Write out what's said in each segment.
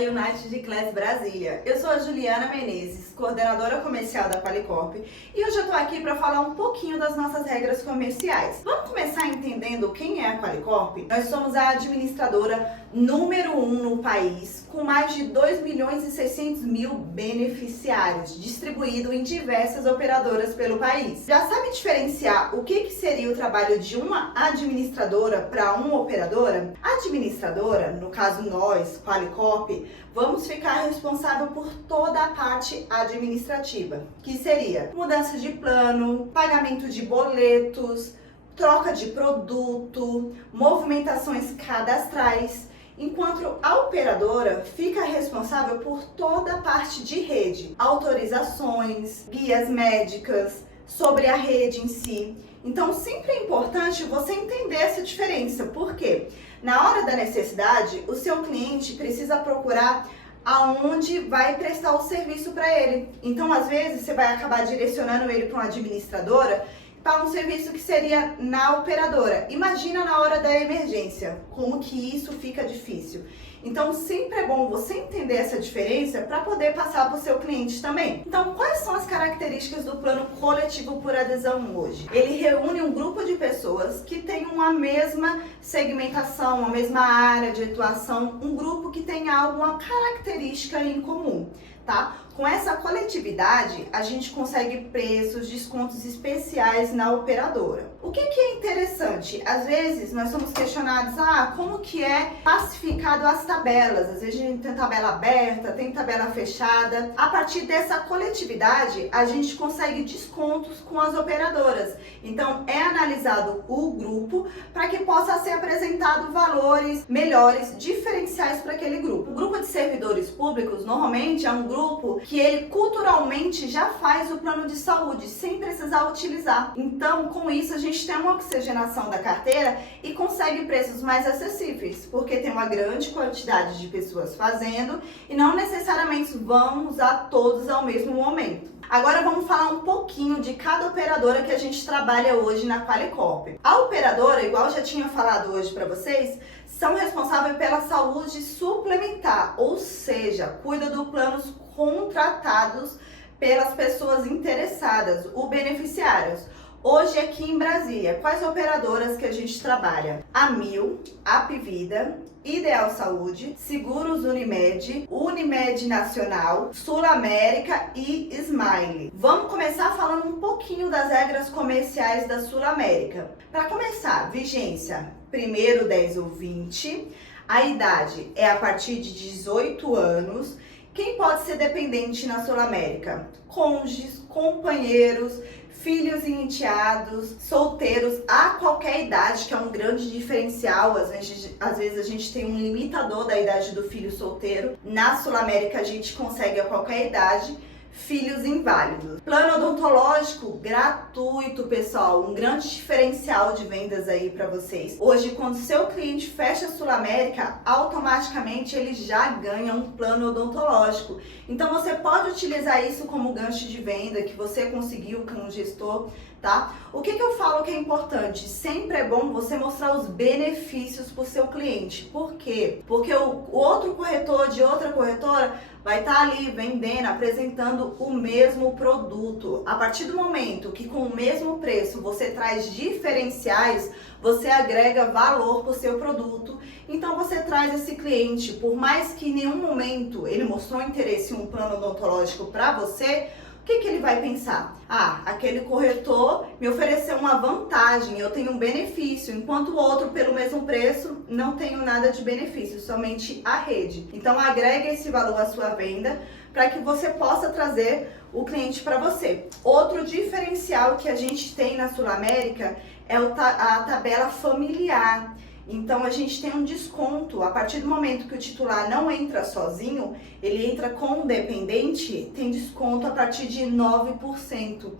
United Class Brasília. Eu sou a Juliana Menezes, coordenadora comercial da Qualicorp, e hoje eu estou aqui para falar um pouquinho das nossas regras comerciais. Vamos começar entendendo quem é a Qualicorp? Nós somos a administradora número 1 no país, com mais de 2.600.000 beneficiários, distribuído em diversas operadoras pelo país. Já sabe diferenciar o que seria o trabalho de uma administradora para uma operadora? A administradora, no caso nós, Qualicorp, vamos ficar responsável por toda a parte administrativa, que seria mudança de plano, pagamento de boletos, troca de produto, movimentações cadastrais, enquanto a operadora fica responsável por toda a parte de rede, autorizações, guias médicas, sobre a rede em si. Então sempre é importante você entender essa diferença, porque na hora da necessidade, o seu cliente precisa procurar aonde vai prestar o serviço para ele. Então às vezes você vai acabar direcionando ele para uma administradora para um serviço que seria na operadora. Imagina na hora da emergência, como que isso fica difícil. Então sempre é bom você entender essa diferença para poder passar para o seu cliente também. Então quais são as características do plano coletivo por adesão hoje? Ele reúne um grupo de pessoas que tem uma mesma segmentação, uma mesma área de atuação, um grupo que tem alguma característica em comum, tá? Com essa coletividade, a gente consegue preços, descontos especiais na operadora. O que é interessante? Às vezes nós somos questionados, como que é classificado as tabelas? Às vezes a gente tem tabela aberta, tem tabela fechada. A partir dessa coletividade, a gente consegue descontos com as operadoras. Então é analisado o grupo para que possa ser apresentado valores melhores, diferenciais para aquele grupo. O grupo de servidores públicos normalmente é um grupo que ele culturalmente já faz o plano de saúde sem precisar utilizar. Então, com isso, a gente tem uma oxigenação da carteira e consegue preços mais acessíveis, porque tem uma grande quantidade de pessoas fazendo e não necessariamente vão usar todos ao mesmo momento. Agora vamos falar um pouquinho de cada operadora que a gente trabalha hoje na Qualicorp. A operadora, igual eu já tinha falado hoje para vocês, são responsáveis pela saúde suplementar, ou seja, cuida dos planos contratados pelas pessoas interessadas, os beneficiários. Hoje aqui em Brasília, quais operadoras que a gente trabalha? A Mil, Apvida, Ideal Saúde, Seguros Unimed, Unimed Nacional, Sul América e Smile. Vamos começar falando um pouquinho das regras comerciais da Sul América. Para começar, vigência 1º, 10 ou 20. A idade é a partir de 18 anos. Quem pode ser dependente na Sul América? Cônjuges, companheiros, filhos e enteados, solteiros a qualquer idade, que é um grande diferencial. Às vezes a gente tem um limitador da idade do filho solteiro. Na Sul América a gente consegue a qualquer idade. Filhos inválidos. Plano odontológico gratuito, pessoal, um grande diferencial de vendas aí para vocês. Hoje, quando seu cliente fecha a Sul América, automaticamente ele já ganha um plano odontológico. Então você pode utilizar isso como gancho de venda que você conseguiu com o gestor, tá? O que eu falo que é importante? Sempre é bom você mostrar os benefícios para o seu cliente. Por quê? Porque o outro corretor de outra corretora vai estar ali vendendo, apresentando o mesmo produto. A partir do momento que com o mesmo preço você traz diferenciais, você agrega valor para o seu produto. Então você traz esse cliente, por mais que em nenhum momento ele mostrou interesse em um plano odontológico para você, o que ele vai pensar? Aquele corretor me ofereceu uma vantagem, eu tenho um benefício, enquanto o outro, pelo mesmo preço, não tenho nada de benefício, somente a rede. Então agregue esse valor à sua venda para que você possa trazer o cliente para você. Outro diferencial que a gente tem na Sul América é a tabela familiar. Então a gente tem um desconto, a partir do momento que o titular não entra sozinho, ele entra com um dependente, tem desconto a partir de 9%,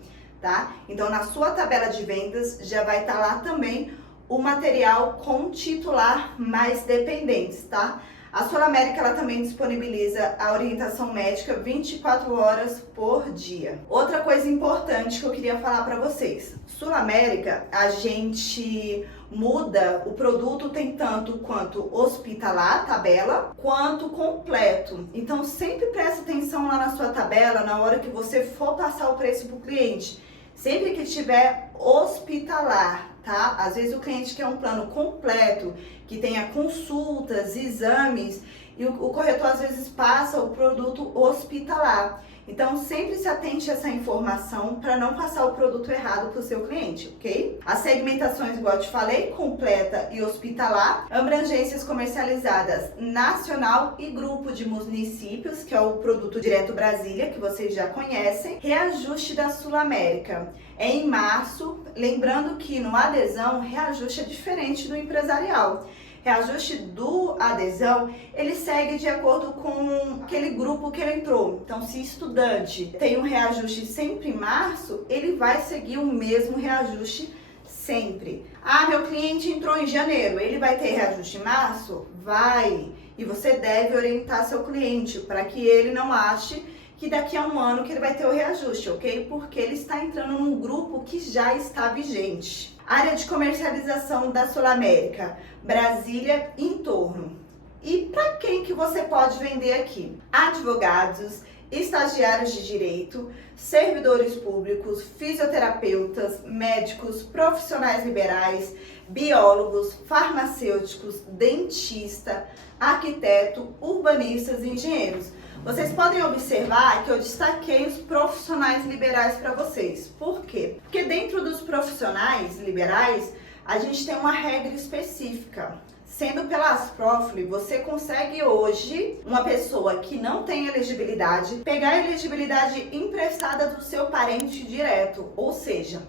tá? Então na sua tabela de vendas já vai estar lá também o material com titular mais dependentes, tá? A SulAmérica ela também disponibiliza a orientação médica 24 horas por dia. Outra coisa importante que eu queria falar para vocês. SulAmérica, a gente muda o produto, tem tanto quanto hospitalar, tabela, quanto completo. Então sempre presta atenção lá na sua tabela, na hora que você for passar o preço para o cliente. Sempre que tiver hospitalar, tá? Às vezes o cliente quer um plano completo, que tenha consultas, exames, e o corretor às vezes passa o produto hospitalar. Então sempre se atente a essa informação para não passar o produto errado para o seu cliente, ok? As segmentações, igual eu te falei, completa e hospitalar, abrangências comercializadas nacional e grupo de municípios, que é o produto Direto Brasília, que vocês já conhecem, reajuste da SulAmérica. É em março, lembrando que no adesão, reajuste é diferente do empresarial. Reajuste do adesão, ele segue de acordo com aquele grupo que ele entrou. Então, se estudante tem um reajuste sempre em março, ele vai seguir o mesmo reajuste sempre. Ah, meu cliente entrou em janeiro, ele vai ter reajuste em março? Vai! E você deve orientar seu cliente para que ele não ache que daqui a um ano que ele vai ter o reajuste, ok? Porque ele está entrando num grupo que já está vigente. Área de comercialização da SulAmérica, Brasília e entorno. E para quem que você pode vender aqui? Advogados, estagiários de direito, servidores públicos, fisioterapeutas, médicos, profissionais liberais, biólogos, farmacêuticos, dentista, arquiteto, urbanistas e engenheiros. Vocês podem observar que eu destaquei os profissionais liberais para vocês. Por quê? Porque dentro dos profissionais liberais, a gente tem uma regra específica. Sendo pela Asprofile, você consegue hoje, uma pessoa que não tem elegibilidade, pegar a elegibilidade emprestada do seu parente direto. Ou seja,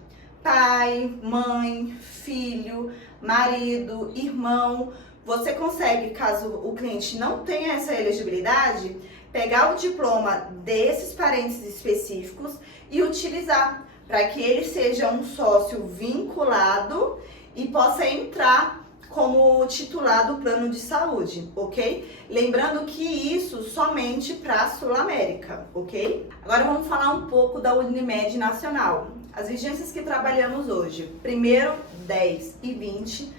pai, mãe, filho, marido, irmão. Você consegue, caso o cliente não tenha essa elegibilidade, pegar o diploma desses parentes específicos e utilizar para que ele seja um sócio vinculado e possa entrar como titular do plano de saúde, ok? Lembrando que isso somente para a SulAmérica, ok? Agora vamos falar um pouco da Unimed Nacional. As vigências que trabalhamos hoje, 1º, 10 e 20.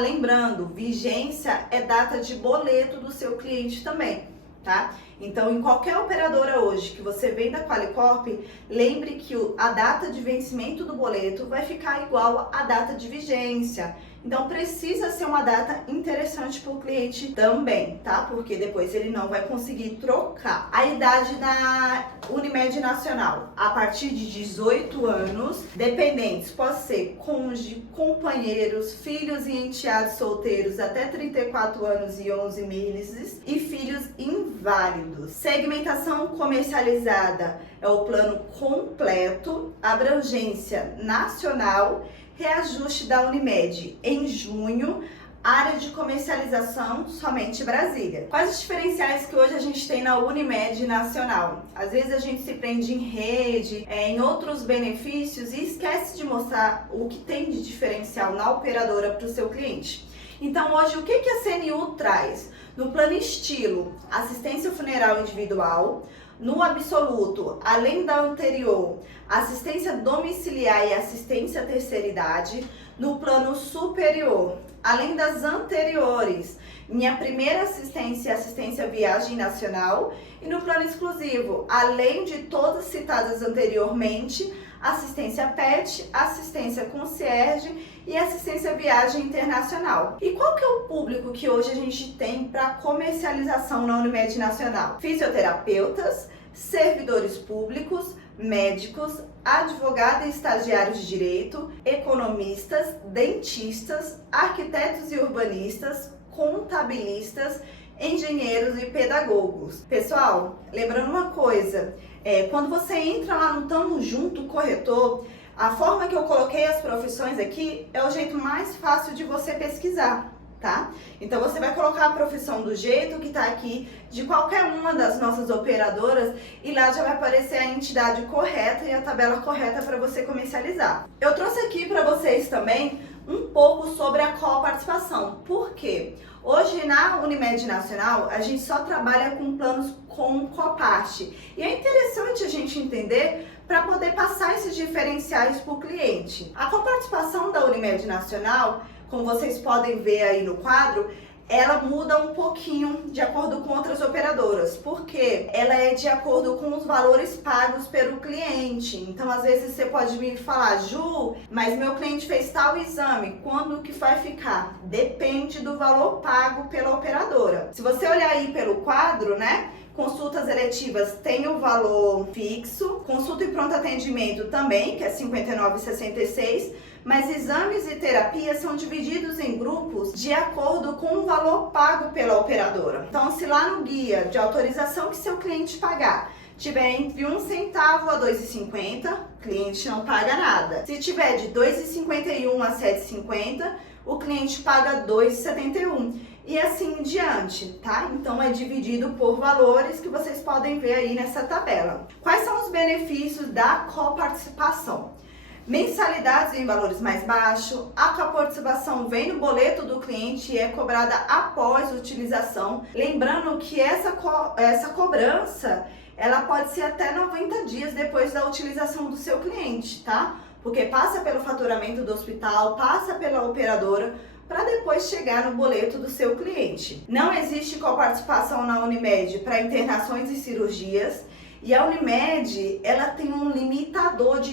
Lembrando, vigência é data de boleto do seu cliente também, tá? Então, em qualquer operadora hoje que você venda Qualicorp, lembre que a data de vencimento do boleto vai ficar igual à data de vigência. Então, precisa ser uma data interessante para o cliente também, tá? Porque depois ele não vai conseguir trocar. A idade da Unimed Nacional, a partir de 18 anos, dependentes, pode ser cônjuge, companheiros, filhos e enteados solteiros até 34 anos e 11 meses e filhos inválidos. Segmentação comercializada é o plano completo, abrangência nacional, reajuste da Unimed em junho, área de comercialização somente Brasília. Quais os diferenciais que hoje a gente tem na Unimed Nacional? Às vezes a gente se prende em rede, em outros benefícios e esquece de mostrar o que tem de diferencial na operadora para o seu cliente. Então hoje o que a CNU traz? No plano estilo, assistência funeral individual. No absoluto, além da anterior, assistência domiciliar e assistência à terceira idade. No plano superior, além das anteriores, minha primeira assistência e assistência viagem nacional. E no plano exclusivo, além de todas citadas anteriormente, assistência PET, assistência concierge e assistência viagem internacional. E qual que é o público que hoje a gente tem para comercialização na Unimed Nacional? Fisioterapeutas, servidores públicos, médicos, advogados e estagiários de direito, economistas, dentistas, arquitetos e urbanistas, contabilistas, engenheiros e pedagogos. Pessoal, lembrando uma coisa, quando você entra lá no Tamo Junto Corretor, a forma que eu coloquei as profissões aqui é o jeito mais fácil de você pesquisar, tá? Então você vai colocar a profissão do jeito que tá aqui, de qualquer uma das nossas operadoras, e lá já vai aparecer a entidade correta e a tabela correta para você comercializar. Eu trouxe aqui para vocês também um pouco sobre a coparticipação. Por quê? Hoje na Unimed Nacional a gente só trabalha com planos com Coparte e é interessante a gente entender para poder passar esses diferenciais para o cliente. A coparticipação da Unimed Nacional, como vocês podem ver aí no quadro, ela muda um pouquinho de acordo com outras operadoras, porque ela é de acordo com os valores pagos pelo cliente. Então, às vezes você pode me falar, Ju, mas meu cliente fez tal exame, quando que vai ficar? Depende do valor pago pela operadora. Se você olhar aí pelo quadro, né? Consultas eletivas tem o valor fixo, consulta e pronto atendimento também, que é R$ 59,66, mas exames e terapias são divididos em grupos de acordo com o valor pago pela operadora. Então, se lá no guia de autorização que seu cliente pagar tiver entre 1 centavo a R$ 2,50, o cliente não paga nada. Se tiver de R$ 2,51 a R$ 7,50, o cliente paga R$ 2,71. E assim em diante, tá? Então é dividido por valores que vocês podem ver aí nessa tabela. Quais são os benefícios da coparticipação? Mensalidades em valores mais baixos, a coparticipação vem no boleto do cliente e é cobrada após a utilização. Lembrando que essa cobrança, ela pode ser até 90 dias depois da utilização do seu cliente, tá? Porque passa pelo faturamento do hospital, passa pela operadora, para depois chegar no boleto do seu cliente. Não existe coparticipação na Unimed para internações e cirurgias, e a Unimed, ela tem um limitador de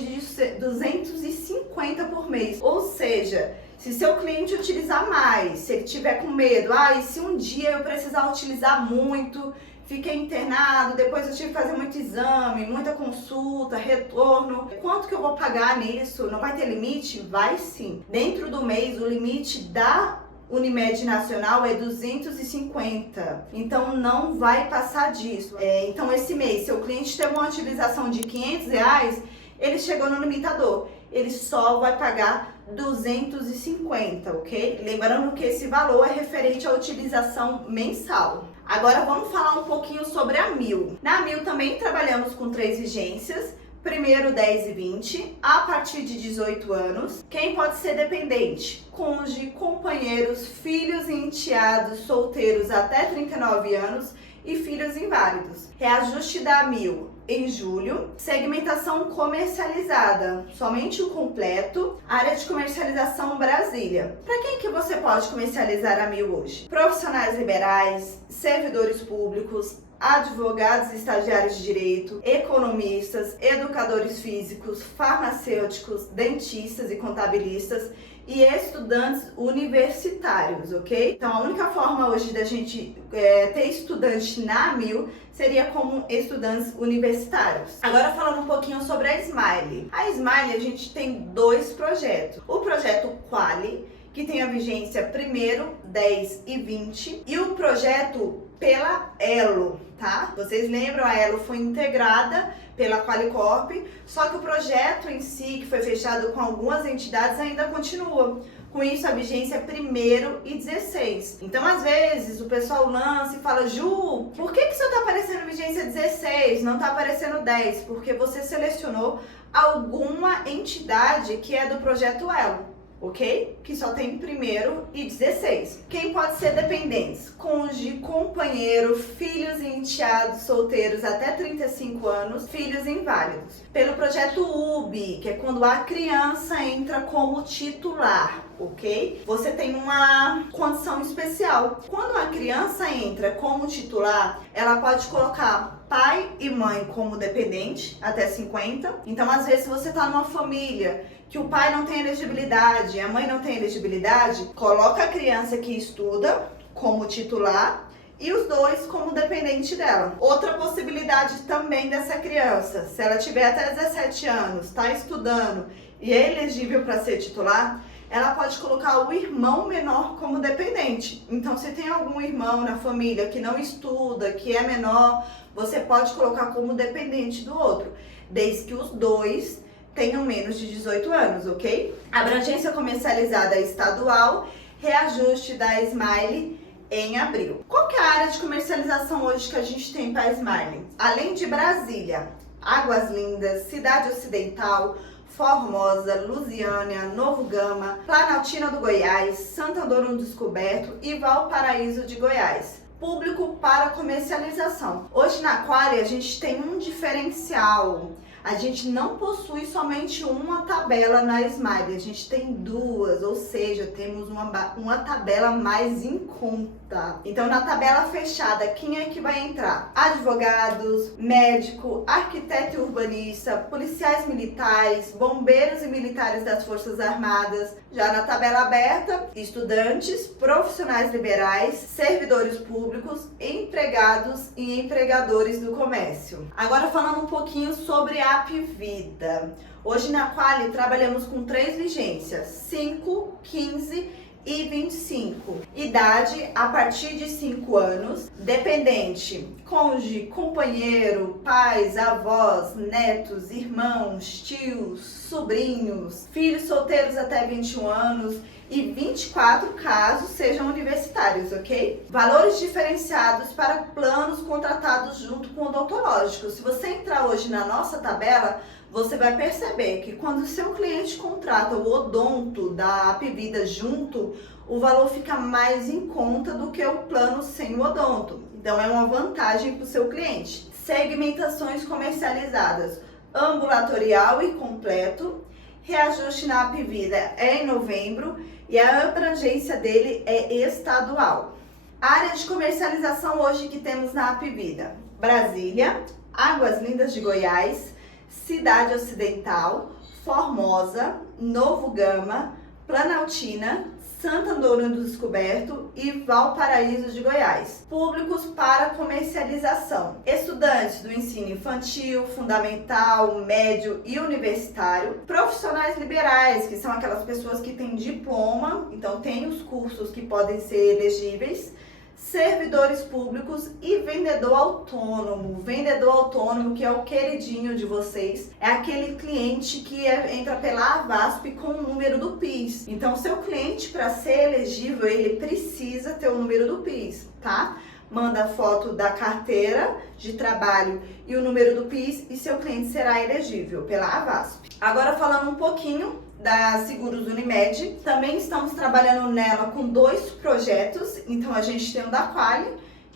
250 por mês, ou seja, se seu cliente utilizar mais, se ele tiver com medo, e se um dia eu precisar utilizar muito, fiquei internado, depois eu tive que fazer muito exame, muita consulta, retorno. Quanto que eu vou pagar nisso? Não vai ter limite? Vai sim. Dentro do mês, o limite da Unimed Nacional é 250, então não vai passar disso. Então esse mês, se o cliente teve uma utilização de R$500, ele chegou no limitador, ele só vai pagar 250, ok? Lembrando que esse valor é referente à utilização mensal. Agora vamos falar um pouquinho sobre a 1000. Na 1000 também trabalhamos com 3 vigências. Primeiro, 10 e 20, a partir de 18 anos. Quem pode ser dependente? Cônjuge, companheiros, filhos e enteados solteiros até 39 anos e filhos inválidos. Reajuste da 1000 em julho. Segmentação comercializada, somente o completo. Área de comercialização Brasília. Para quem que você pode comercializar a 1000 hoje? Profissionais liberais, servidores públicos, advogados e estagiários de direito, economistas, educadores físicos, farmacêuticos, dentistas e contabilistas e estudantes universitários, ok? Então a única forma hoje da gente ter estudante na 1000 seria como estudantes universitários. Agora falando um pouquinho sobre a Smile. A Smile a gente tem 2 projetos. O projeto Quali, que tem a vigência 1º, 10 e 20, e o projeto pela Elo, tá? Vocês lembram, a Elo foi integrada pela Qualicorp, só que o projeto em si, que foi fechado com algumas entidades, ainda continua. Com isso, a vigência é 1º e 16. Então, às vezes, o pessoal lança e fala, Ju, por que só tá aparecendo vigência 16, não tá aparecendo 10? Porque você selecionou alguma entidade que é do projeto Elo. Ok? Que só tem 1º e 16. Quem pode ser dependentes? Cônjuge, companheiro, filhos e enteados solteiros até 35 anos, filhos inválidos. Pelo projeto UB, que é quando a criança entra como titular, ok? Você tem uma condição especial. Quando a criança entra como titular, ela pode colocar pai e mãe como dependente, até 50. Então, às vezes, você está numa família que o pai não tem elegibilidade, a mãe não tem elegibilidade, coloca a criança que estuda como titular e os 2 como dependente dela. Outra possibilidade também dessa criança, se ela tiver até 17 anos, está estudando e é elegível para ser titular, ela pode colocar o irmão menor como dependente. Então, se tem algum irmão na família que não estuda, que é menor, você pode colocar como dependente do outro, desde que os 2 tenham menos de 18 anos, ok? Abrangência comercializada estadual, reajuste da Smile em abril. Qual que é a área de comercialização hoje que a gente tem para a Smile? Além de Brasília, Águas Lindas, Cidade Ocidental, Formosa, Lusiânia, Novo Gama, Planaltina do Goiás, Santo Antônio do Descoberto e Valparaíso de Goiás. Público para comercialização. Hoje na Qualy a gente tem um diferencial. A gente não possui somente uma tabela na Smile, a gente tem duas, ou seja, temos uma tabela mais em conta. Então, na tabela fechada, quem é que vai entrar? Advogados, médico, arquiteto e urbanista, policiais militares, bombeiros e militares das Forças Armadas. Já na tabela aberta, estudantes, profissionais liberais, servidores públicos, empregados e empregadores do comércio. Agora falando um pouquinho sobre a Apvida. Hoje na Qualy trabalhamos com 3 vigências, 5, 15 e 25. Idade a partir de 5 anos, dependente, cônjuge, companheiro, pais, avós, netos, irmãos, tios, sobrinhos, filhos solteiros até 21 anos e 24 casos sejam universitários, ok? Valores diferenciados para planos contratados junto com o odontológico. Se você entrar hoje na nossa tabela, você vai perceber que quando o seu cliente contrata o odonto da Apvida junto, o valor fica mais em conta do que o plano sem o odonto. Então é uma vantagem para o seu cliente. Segmentações comercializadas, ambulatorial e completo. Reajuste na Apvida é em novembro e a abrangência dele é estadual. Área de comercialização hoje que temos na Apvida: Brasília, Águas Lindas de Goiás, Cidade Ocidental, Formosa, Novo Gama, Planaltina, Santo Antônio do Descoberto e Valparaíso de Goiás. Públicos para comercialização: estudantes do ensino infantil, fundamental, médio e universitário, profissionais liberais, que são aquelas pessoas que têm diploma, então tem os cursos que podem ser elegíveis, servidores públicos e vendedor autônomo. Vendedor autônomo, que é o queridinho de vocês, é aquele cliente que entra pela Avasp com o número do PIS. Então, seu cliente, para ser elegível, ele precisa ter o número do PIS, tá? Manda foto da carteira de trabalho e o número do PIS e seu cliente será elegível pela Avasp. Agora, falando um pouquinho da Seguros Unimed, também estamos trabalhando nela com 2 projetos. Então a gente tem o da Qualy,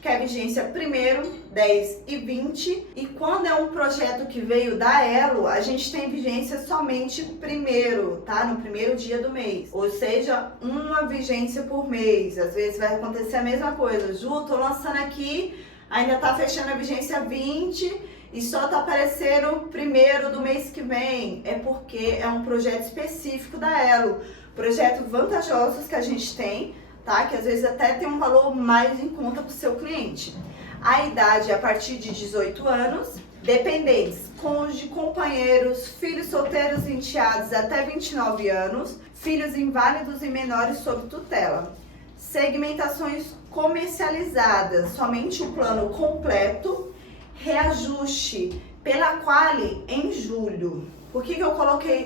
que é vigência 1º, 10 e 20, e quando é um projeto que veio da Elo, a gente tem vigência somente 1º, tá? No 1º dia do mês, ou seja, uma vigência por mês. Às vezes vai acontecer a mesma coisa: Ju, tô lançando aqui, ainda tá fechando a vigência 20 e só tá aparecendo o 1º do mês que vem. É porque é um projeto específico da Elo, projetos vantajosos que a gente tem, tá? Que às vezes até tem um valor mais em conta para o seu cliente. A idade é a partir de 18 anos, dependentes, cônjuge, companheiros, filhos solteiros e enteados até 29 anos, filhos inválidos e menores sob tutela. Segmentações comercializadas, somente o plano completo. Reajuste pela Qualy em julho. Por que eu coloquei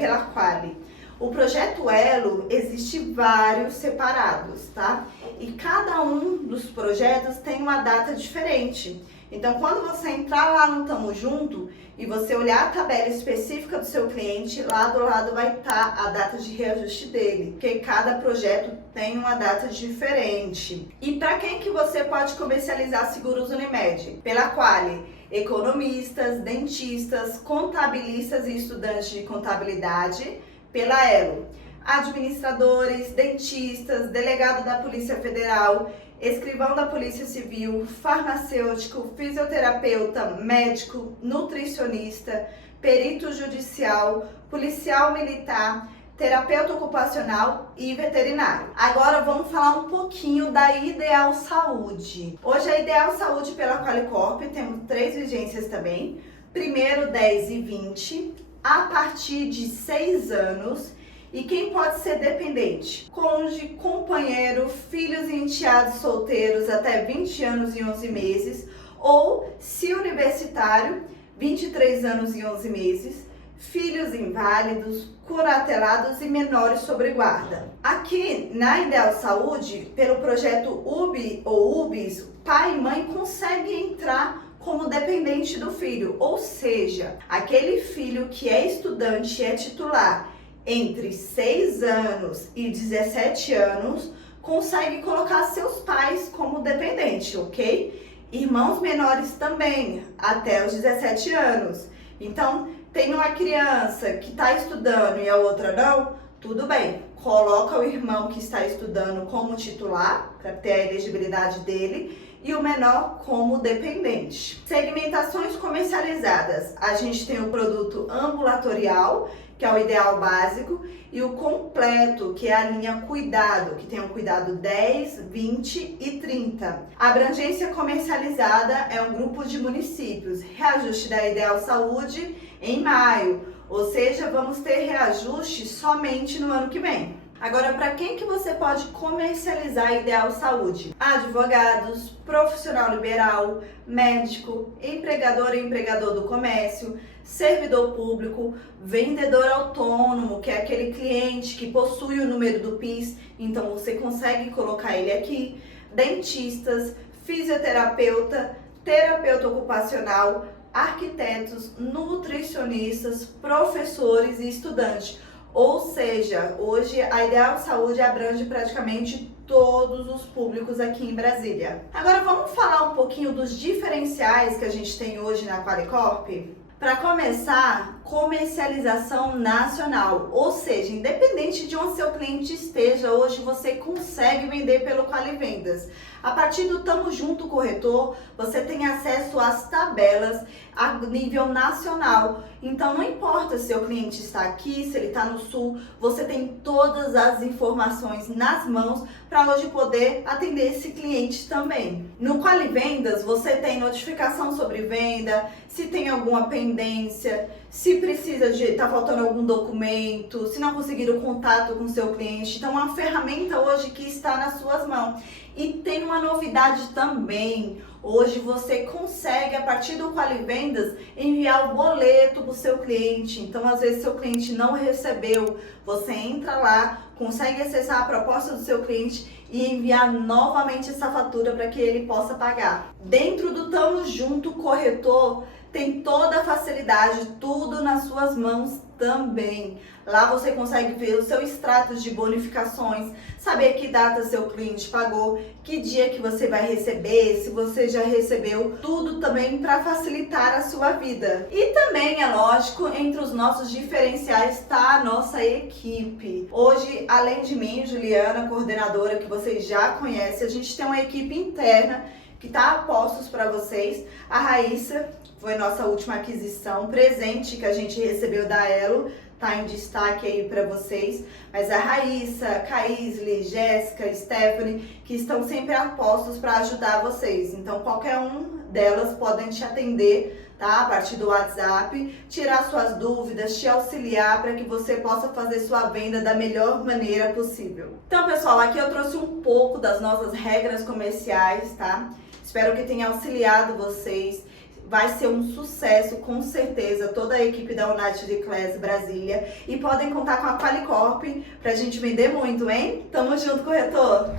pela Qualy? O projeto Elo existe vários separados, tá? E cada um dos projetos tem uma data diferente. Então, quando você entrar lá no Tamo Junto e você olhar a tabela específica do seu cliente, lá do lado vai estar a data de reajuste dele, porque cada projeto tem uma data diferente. E para quem que você pode comercializar Seguros Unimed? Pela Qualy: economistas, dentistas, contabilistas e estudantes de contabilidade. Pela Elo: administradores, dentistas, delegado da Polícia Federal, escrivão da Polícia Civil, farmacêutico, fisioterapeuta, médico, nutricionista, perito judicial, policial militar, terapeuta ocupacional e veterinário. Agora vamos falar um pouquinho da Ideal Saúde. Hoje a Ideal Saúde pela Qualicorp temos 3 vigências também: 1º, 10 e 20, a partir de 6 anos. E quem pode ser dependente? Cônjuge, companheiro, filhos e enteados solteiros até 20 anos e 11 meses, ou, se universitário, 23 anos e 11 meses, filhos inválidos, curatelados e menores sob guarda. Aqui na Ideal Saúde, pelo projeto UBI ou UBIS, pai e mãe conseguem entrar como dependente do filho, ou seja, aquele filho que é estudante e é titular entre 6 anos e 17 anos, consegue colocar seus pais como dependente, ok? Irmãos menores também, até os 17 anos. Então, tem uma criança que está estudando e a outra não, tudo bem. Coloca o irmão que está estudando como titular, para ter a elegibilidade dele, e o menor como dependente. Segmentações comercializadas. A gente tem o produto ambulatorial, que é o ideal básico, e o completo, que é a linha cuidado, que tem o cuidado 10, 20 e 30. A abrangência comercializada é um grupo de municípios. Reajuste da Ideal Saúde em maio, ou seja, vamos ter reajuste somente no ano que vem. Agora, para quem que você pode comercializar a Ideal Saúde? Advogados, profissional liberal, médico, empregador e empregador do comércio, servidor público, vendedor autônomo, que é aquele cliente que possui o número do PIS, então você consegue colocar ele aqui, dentistas, fisioterapeuta, terapeuta ocupacional, arquitetos, nutricionistas, professores e estudantes. Ou seja, hoje a Ideal Saúde abrange praticamente todos os públicos aqui em Brasília. Agora vamos falar um pouquinho dos diferenciais que a gente tem hoje na Qualicorp? Para começar, comercialização nacional, ou seja, independente de onde seu cliente esteja, hoje você consegue vender pelo Qualivendas. A partir do Tamo Junto Corretor, você tem acesso às tabelas a nível nacional. Então não importa se seu cliente está aqui, se ele está no sul, você tem todas as informações nas mãos para hoje poder atender esse cliente também. No Qualivendas, você tem notificação sobre venda, se tem alguma pendência, se precisa de, tá faltando algum documento, se não conseguir o contato com o seu cliente. Então, é uma ferramenta hoje que está nas suas mãos. E tem uma novidade também. Hoje você consegue, a partir do Qualivendas, enviar o boleto para o seu cliente. Então, às vezes, seu cliente não recebeu, você entra lá, consegue acessar a proposta do seu cliente e enviar novamente essa fatura para que ele possa pagar. Dentro do Tamo Junto Corretor, tem toda a facilidade, tudo nas suas mãos também. Lá você consegue ver o seu extrato de bonificações, saber que data seu cliente pagou, que dia que você vai receber, se você já recebeu, tudo também para facilitar a sua vida. E também, é lógico, entre os nossos diferenciais está a nossa equipe. Hoje, além de mim, Juliana, coordenadora, que vocês já conhecem, a gente tem uma equipe interna que está a postos para vocês. A Raíssa foi nossa última aquisição, presente que a gente recebeu da Elo, tá em destaque aí para vocês. Mas a Raíssa, Caísle, Jéssica, Stephanie, que estão sempre a postos para ajudar vocês. Então, qualquer um delas podem te atender, tá? A partir do WhatsApp, tirar suas dúvidas, te auxiliar para que você possa fazer sua venda da melhor maneira possível. Então, pessoal, aqui eu trouxe um pouco das nossas regras comerciais, tá? Espero que tenha auxiliado vocês. Vai ser um sucesso, com certeza, toda a equipe da United Class Brasília. E podem contar com a Qualicorp pra gente vender muito, hein? Tamo junto, corretor!